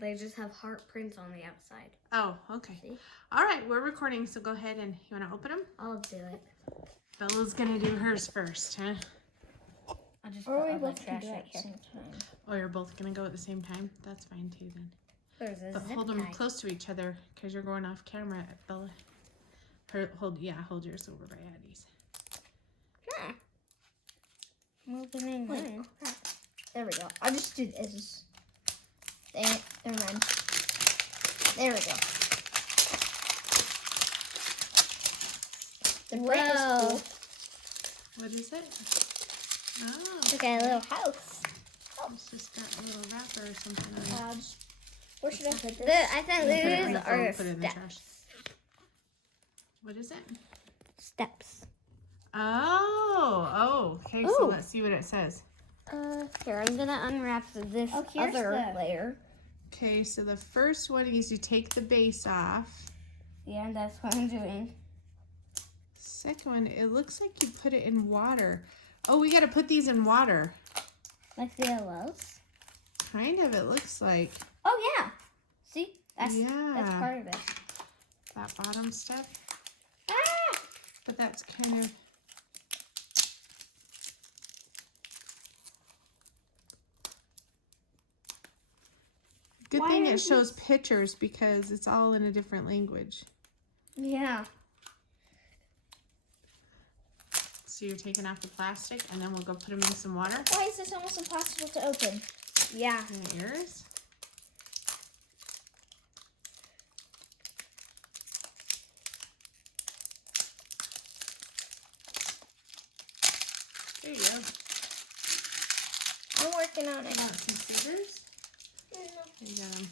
They just have heart prints on the outside. Oh, okay. See? All right, we're recording, so go ahead and you want to open them? I'll do it. Bella's gonna do hers first, huh? I'll just Or put we all the both can trash do it right at the here. same time. Oh, you're both gonna go at the same time? That's fine too then. There's a But zip hold them tie. close to each other because you're going off camera, Bella. Hold yours over by Addie's. Yeah. I'm opening Wait. mine. There we go. I'll just do this. Never mind. There we go. The print is cool. What is it? Oh, Look at a little house. it's just got a little wrapper or something on it. Where should I put this? I think Put it these in the are phone, put it in the steps. trash. What is it? Steps. Oh, okay, so Ooh. let's see what it says. Here, I'm gonna unwrap this Here's other the layer. Okay, so the first one is you take the base off. Yeah, that's what I'm doing. Second one, it looks like you put it in water. Oh, we got to put these in water. Like the yellows. Kind of, it looks like. Oh yeah. See? That's Yeah. part of it. That bottom stuff. Ah! But that's kind of. Good Why thing are it shows pictures because it's all in a different language. Yeah. So you're taking off the plastic and then we'll go put them in some water. Why is this almost impossible to open? Yeah. And yours. There you go. I'm working on it. Want some scissors? You got 'em.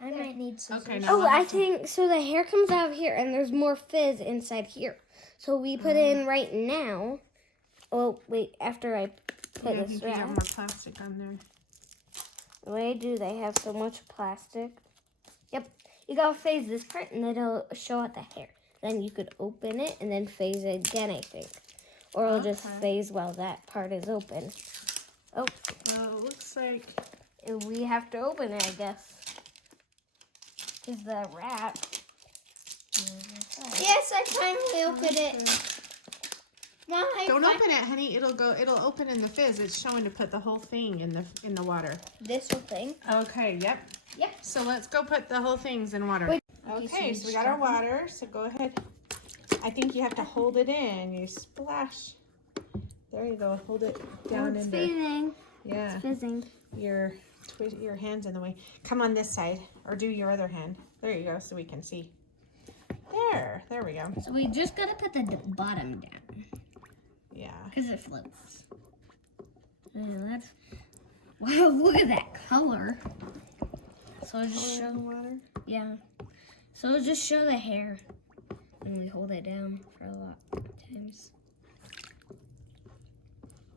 I might need scissors. Okay, now Oh, we'll I have to- think so. The hair comes out of here, and there's more fizz inside here. So we put it in right now. Oh wait, after I put Yeah, I this think you got wrap. more plastic on there. Why do they have so much plastic? Yep, you gotta phase this part, and then it'll show out the hair. Then you could open it and then phase it again, I think, or it'll just Okay. phase while that part is open. Oh, Well, it looks like we have to open it, I guess. Is the wrap? Yes, I finally opened it. Mom, don't open it, honey. It'll open in the fizz. It's showing to put the whole thing in the water. this whole thing. Okay, yep. Yep. So let's go put the whole things in water. Wait. Okay, so we got our water. So go ahead. I think you have to hold it in. You splash. There you go. Hold it down in there. fizzing. Yeah. Fizzing. Your hand's in the way. Come on this side, or do your other hand. There you go, so we can see. There we go. So we just gotta put the bottom down Yeah. because it floats. Wow, look at that color. So it'll just show. Water. Yeah. So it'll just show the hair, and we hold it down for a lot of times.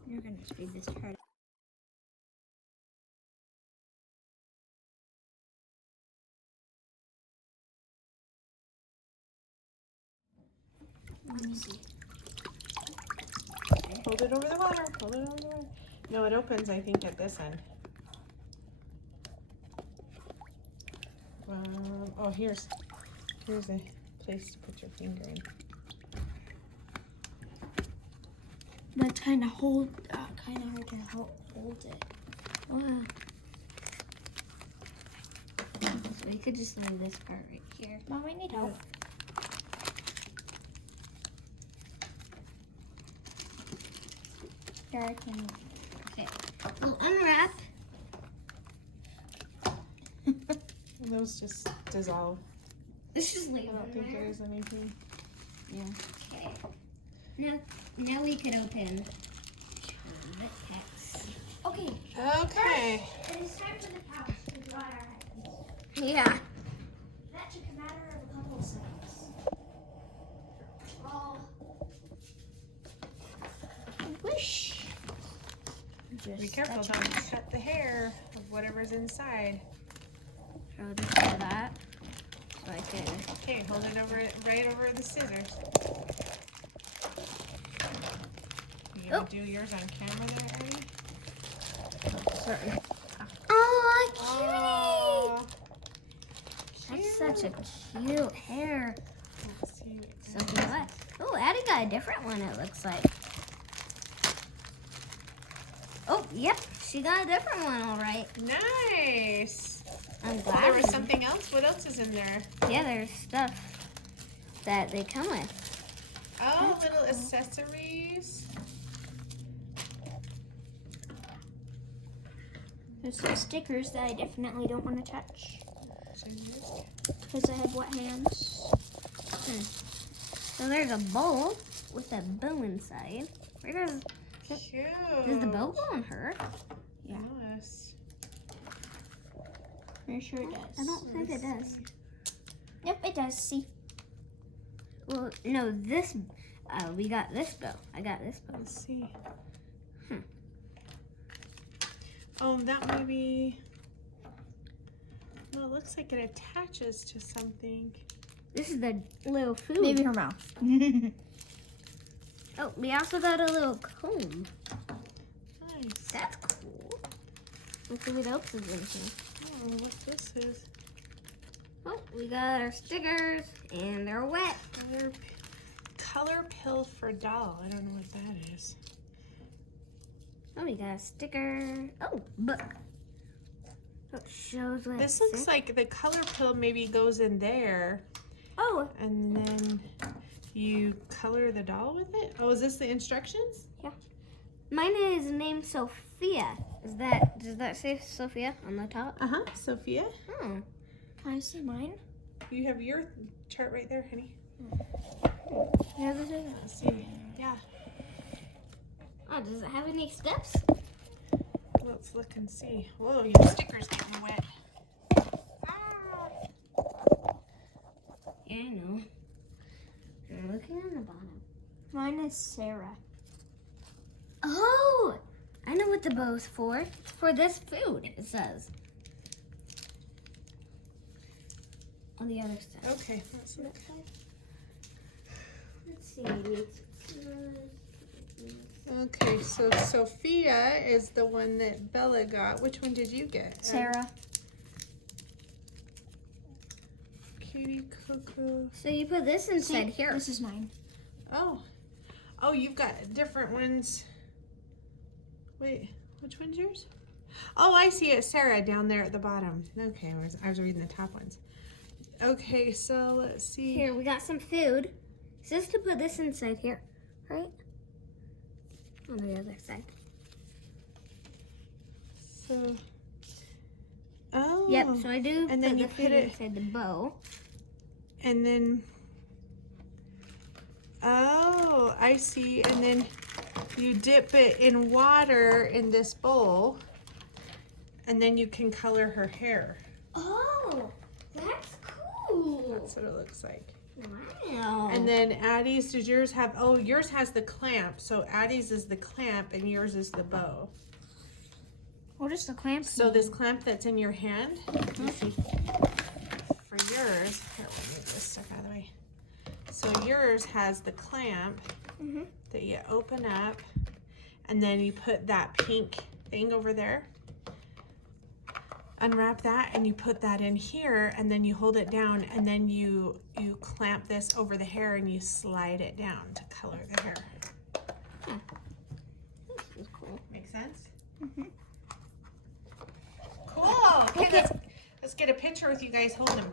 You're gonna speed this part. Let me see. Hold it over the water. Hold it over the water. No, it opens, I think, at this end. Oh, here's a place to put your finger in. That's kind of hard to hold it. Wow. So we could just leave this part right here. Mom, I need help. Here, I can. Okay. We'll unwrap. Those just dissolve. Let's just I leave don't think there is anything. Yeah. Okay. Now we could open the text. Okay. Okay. It is time for the couch to dry our hands. Yeah. That took a matter of a couple of seconds. Oh. Wish. Be careful, don't cut the hair of whatever's inside. I'll just do that. So I can. Okay, hold it right over the scissors. You gonna do yours on camera there, Eddie? Oh, I can't. such a cute hair. Let's see. Something like. Oh, Addie got a different one, it looks like. Oh, yep. She got a different one, all right. Nice. I'm glad. There was something else. What else is in there? Yeah, there's stuff that they come with. Oh, little accessories. There's some stickers that I definitely don't want to touch because I have wet hands. So there's a bowl with a bow inside. Where does Cute. the bow go on her? Yeah. Yes. Pretty sure it does. I don't think it does. Yep, it does. See? Well, no, this. We got this bow. I got this bow. Let's see. Oh, that may be. Well, it looks like it attaches to something. This is the little food. Maybe her mouth. Oh, we also got a little comb. Nice. That's cool. Let's see what else is in here. Oh, what this is. Oh, we got our stickers, and they're wet. Color pill for doll. I don't know what that is. Oh, we got a sticker. Oh, book. It shows what This it looks says. like the color pill maybe goes in there, Oh, and then you color the doll with it. Oh, is this the instructions? mine is named Sophia. Does that say Sophia on the top? Uh-huh. Sophia, Oh. Can I see mine? you have your chart right there, honey. Yeah, this is. Let's see. Yeah. Oh, does it have any steps? Let's look and see. Whoa, your sticker's getting wet. Yeah, I know. I'm looking on the bottom. Mine is Sarah. Oh, I know what the bow's for. It's for this food, it says. On the other side. Okay, let's look. Let's see. Okay, so Sophia is the one that Bella got. Which one did you get? Sarah. Katie, Coco. So you put this inside See, here. This is mine. Oh. Oh, you've got different ones. Wait, which one's yours? Oh, I see it. Sarah down there at the bottom. Okay, I was reading the top ones. Okay, so let's see. Here, we got some food. It says to put this inside here, right? On the other side. So, oh. Yep, so I do And then put you the food put it- inside the bow. And then, oh, I see. And then you dip it in water in this bowl, and then you can color her hair. Oh, that's cool. That's what it looks like. Wow. And then Addie's, does yours have, oh, yours has the clamp. So Addie's is the clamp and yours is the bow. What is the clamp? So this clamp that's in your hand, for yours, here, let me move this stuff out of the way. So yours has the clamp that you open up, and then you put that pink thing over there. Unwrap that and you put that in here, and then you hold it down, and then you clamp this over the hair and you slide it down to color the hair. This is cool. Make sense? Cool. Okay, let's get a picture with you guys holding them.